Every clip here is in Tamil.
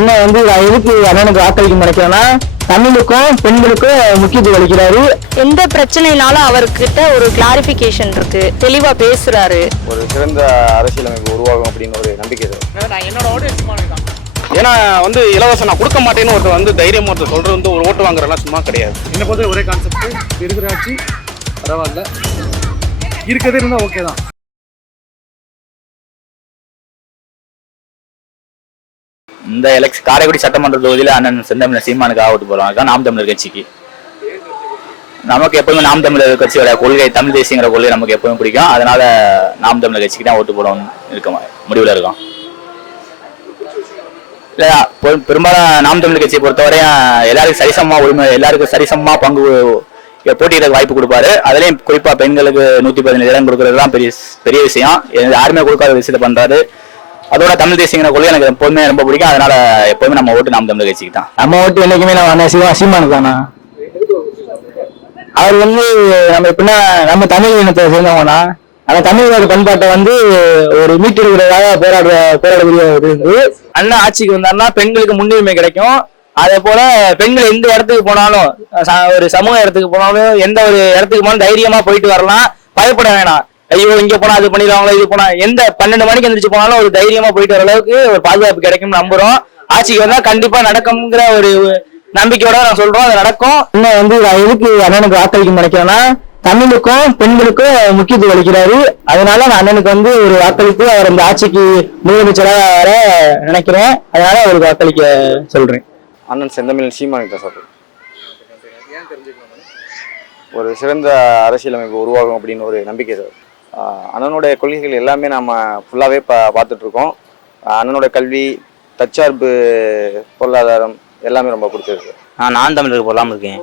இன்னும் வந்து எதுக்கு அண்ணனுக்கு வாக்களிக்க நினைக்கிறேன்னா தமிழுக்கும் பெண்களுக்கும் முக்கியத்துவம் அளிக்கிறாரு. எந்த பிரச்சனைனாலும் அவர்கிட்ட ஒரு கிளாரிபிகேஷன் இருக்கு, தெளிவா பேசுறாரு. ஒரு சிறந்த அரசியலமைப்பு உருவாகும் அப்படின்னு ஒரு நம்பிக்கை இருக்கு. நான் என்னோட ஓட்டு தான். ஏன்னா வந்து இலவசம் நான் கொடுக்க மாட்டேன்னு ஒருத்தர் வந்து தைரியம் ஒருத்தர் சொல்றது வந்து ஒரு ஓட்டு வாங்குறதுலாம் சும்மா கிடையாது. என்ன பொறுத்த ஒரே கான்செப்ட், இருக்கிற ஆட்சி பரவாயில்ல, இருக்கிறதே இருந்தால் ஓகே தான். இந்த காரைக்குடி சட்டமன்ற தொகுதியில் அண்ணன் செந்தமிழர் சீமானுக்கு ஓட்டு போடுவாங்க. நாம் தமிழர் கட்சிக்கு நமக்கு எப்பவுமே நாம் தமிழர் கட்சியோட கொள்கை, தமிழ் தேசியங்கிற கொள்கை நமக்கு எப்பவுமே பிடிக்கும். அதனால நாம் தமிழர் கட்சிக்கு தான் ஓட்டு போடணும் இருக்க முடிவில் இருக்கோம். இல்லை, பெரும்பாலும் நாம் தமிழர் கட்சியை பொறுத்தவரையும் எல்லாருக்கும் சரிசமமா உரிமை, எல்லாருக்கும் சரிசமமா பங்கு போட்டியிட வாய்ப்பு கொடுப்பாரு. அதுலேயும் குறிப்பாக பெண்களுக்கு 117 இடம் கொடுக்கறது தான் பெரிய விஷயம். யாருமே கொடுக்காத விஷயத்தை பண்றாரு. அதோட தமிழ் தேசியங்கிற கொள்கை எனக்கு எப்போதுமே ரொம்ப பிடிக்கும். அதனால எப்பவுமே நம்ம ஓட்டு நாம் தமிழர் கட்சிக்கு தான். நம்ம ஓட்டு என்னைக்குமே நம்ம சீமானுக்கு தானா. அவர் வந்து நம்ம எப்படின்னா நம்ம தமிழ் இனத்தை சேர்ந்தவங்கன்னா அந்த தமிழோட பண்பாட்டை வந்து ஒரு மீட்டெடுக்கிறதாக போராடக்கூடிய இருந்து அண்ணன் ஆட்சிக்கு வந்தாருன்னா பெண்களுக்கு முன்னுரிமை கிடைக்கும். அதே போல பெண்கள் எந்த இடத்துக்கு போனாலும், ஒரு சமூக இடத்துக்கு போனாலும், எந்த ஒரு இடத்துக்கு போனாலும் தைரியமா போயிட்டு வரலாம், பயப்பட வேணாம். ஐயோ இங்க போனா அது பண்ணிடுவாங்களோ, இது போனா எந்த 12 மணிக்கு எந்திரிச்சு போனாலும் ஒரு தைரியமா போயிட்டு வர அளவுக்கு ஒரு பாதுகாப்பு கிடைக்கும்னு நம்புறோம். ஆட்சிக்கு வந்தா கண்டிப்பா நடக்கும்ங்கிற ஒரு நம்பிக்கையோட நான் சொல்றோம், அது நடக்கும். இன்னும் வந்து எதுக்கு அண்ணனுக்கு வாக்களிக்க நினைக்கிறேன்னா தமிழுக்கும் பெண்களுக்கும் முக்கியத்துவம் அளிக்கிறாரு. அதனால நான் அண்ணனுக்கு வந்து ஒரு வாக்களித்து அவர் இந்த ஆட்சிக்கு முதலமைச்சராக வர நினைக்கிறேன். அதனால அவருக்கு வாக்களிக்க சொல்றேன். அண்ணன் செந்தமிழ் சீமானுக்கு தான் சொல்றேன். ஒரு சிறந்த அரசியலமைப்பு உருவாகும் அப்படின்னு ஒரு நம்பிக்கை இருக்கு. அண்ணனுடைய கொள்கைகள் எல்லாமே நம்ம ஃபுல்லாகவே பார்த்துட்ருக்கோம். அண்ணனுடைய கல்வி, தற்சார்பு பொருளாதாரம் எல்லாமே ரொம்ப பிடிச்சிருக்கு. நான் தமிழருக்கு போடலாமல் இருக்கேன்.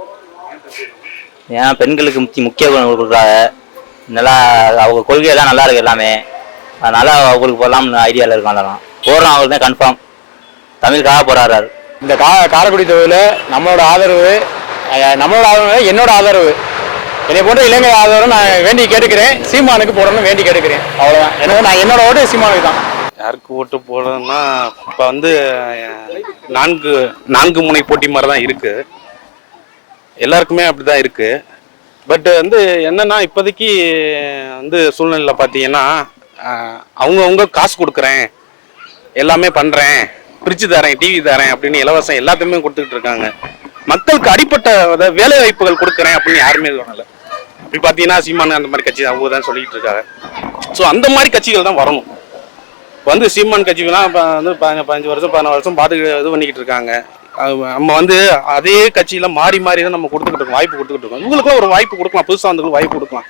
ஏன்னா பெண்களுக்கு முக்கியத்துவம் கொடுக்குறாங்க. நல்லா அவங்க கொள்கையெல்லாம் நல்லா இருக்கு எல்லாமே. அதனால அவங்களுக்கு போடலாம்னு ஐடியாவில் இருக்கும். எல்லாரும் போடுறோம், அவருக்கு தான் கன்ஃபார்ம் தமிழுக்காக போராடுறாரு. இந்த காரைக்குடி தொகுதியில் நம்மளோட ஆதரவு என்னோட ஆதரவு, என்னை போன்ற இளைஞர் ஆதரவு நான் வேண்டி கேட்டுக்கிறேன். சீமானுக்கு போடணும்னு வேண்டி கேட்டுக்கிறேன். அவ்வளோதான். எனவே நான் என்னோட ஓட்டு சீமானுக்கு தான். யாருக்கு ஓட்டு போடணும்னா இப்போ வந்து நான்கு முனை போட்டி மாதிரி தான் இருக்கு. எல்லாருக்குமே அப்படிதான் இருக்கு. பட் வந்து என்னன்னா இப்போதைக்கு வந்து சூழ்நிலையில் பார்த்தீங்கன்னா அவங்கவுங்க காசு கொடுக்குறேன், எல்லாமே பண்ணுறேன், ஃப்ரிட்ஜு தரேன், டிவி தரேன் அப்படின்னு இலவசம் எல்லாத்தையுமே கொடுத்துக்கிட்டு இருக்காங்க. மக்களுக்கு அடிப்பட்ட வேலை வாய்ப்புகள் கொடுக்குறேன் அப்படின்னு யாருமே இது வரல. இப்படி பார்த்தீங்கன்னா சீமான் அந்த மாதிரி கட்சி அவங்க தான் சொல்லிட்டு இருக்காங்க. ஸோ அந்த மாதிரி கட்சிகள் தான் வரணும். இப்போ வந்து சீமான் கட்சிகள்லாம் இப்போ வந்து 15 வருஷம் 14 வருஷம் பார்த்து இது பண்ணிக்கிட்டு இருக்காங்க. நம்ம வந்து அதே கட்சியில் மாறி மாறி தான் நம்ம கொடுத்துக்கிட்டு இருக்கோம், வாய்ப்பு கொடுத்துக்கிட்டு இருக்கோம். இவங்களுக்கும் ஒரு வாய்ப்பு கொடுக்கலாம், புதுசாக வந்தவங்களுக்கு வாய்ப்பு கொடுக்கலாம்.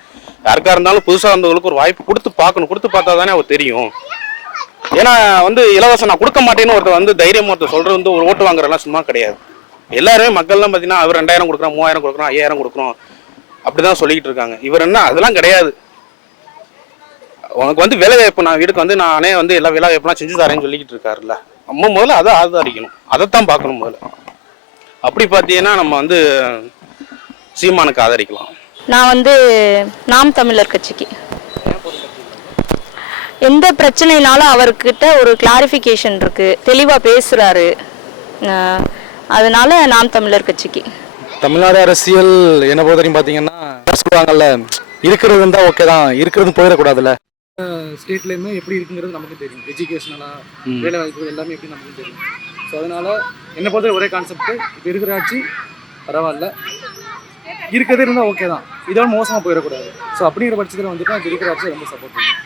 யாருக்காக இருந்தாலும் புதுசாக வந்தவங்களுக்கு ஒரு வாய்ப்பு கொடுத்து பார்க்கணும். கொடுத்து பார்த்தா தானே அவர் தெரியும். ஏன்னா வந்து இலவசம் நான் கொடுக்க மாட்டேன்னு ஒருத்தர் வந்து தைரியம் ஒருத்தர் சொல்கிறது வந்து ஒரு ஓட்டு வாங்குறதுலாம் சும்மா கிடையாது. எல்லாருமே மக்கள்லாம் பார்த்தீங்கன்னா அவர் 2000 கொடுக்குறோம், 3000 கொடுக்குறோம், 5000 கொடுக்குறோம் அப்படி தான் சொல்லிக்கிட்டு இருக்காங்க. இவர் என்ன அதெல்லாம் கிடையாது. உனக்கு வந்து வேலை வாய்ப்பு, நான் வீட்டுக்கு வந்து நானே வந்து எல்லா வேலை வாய்ப்புலாம் செஞ்சு தரேன்னு சொல்லிக்கிட்டு இருக்காருல்ல. நம்ம முதல்ல அதை ஆதரிக்கணும், அதைத்தான் பார்க்கணும் முதல்ல. அப்படி பார்த்தீங்கன்னா நம்ம வந்து சீமானுக்கு ஆதரிக்கலாம். நான் வந்து நாம் தமிழர் கட்சிக்கு. எந்த பிரச்சனைனாலும் அவர்கிட்ட ஒரு கிளாரிஃபிகேஷன் இருக்கு, தெளிவா பேசுறாரு. அதனால நாம் தமிழர் கட்சிக்கு. தமிழ்நாடு அரசியல் என்ன பொறுத்தவரைக்கும் பார்த்தீங்கன்னா சொல்லுவாங்கல்ல, இருக்கிறது இருந்தால் ஓகே தான், இருக்கிறது போயிடக்கூடாதுல்ல. ஸ்டேட்லேயுமே எப்படி இருக்குங்கிறது நமக்கு தெரியும். எஜுகேஷனலாக வேலை வாய்ப்புகள் எல்லாமே எப்படி நமக்கு தெரியும். ஸோ அதனால் என்னை பொறுத்த ஒரே கான்செப்ட், இப்போ இருக்கிற ஆட்சி பரவாயில்ல, இருக்கிறதே இருந்தால் ஓகே தான், இதோட மோசமாக போயிடக்கூடாது. ஸோ அப்படிங்கிற பட்சத்தில் வந்துட்டு இப்போ இருக்கிற ஆட்சி ரொம்ப சப்போர்ட் பண்ணும்.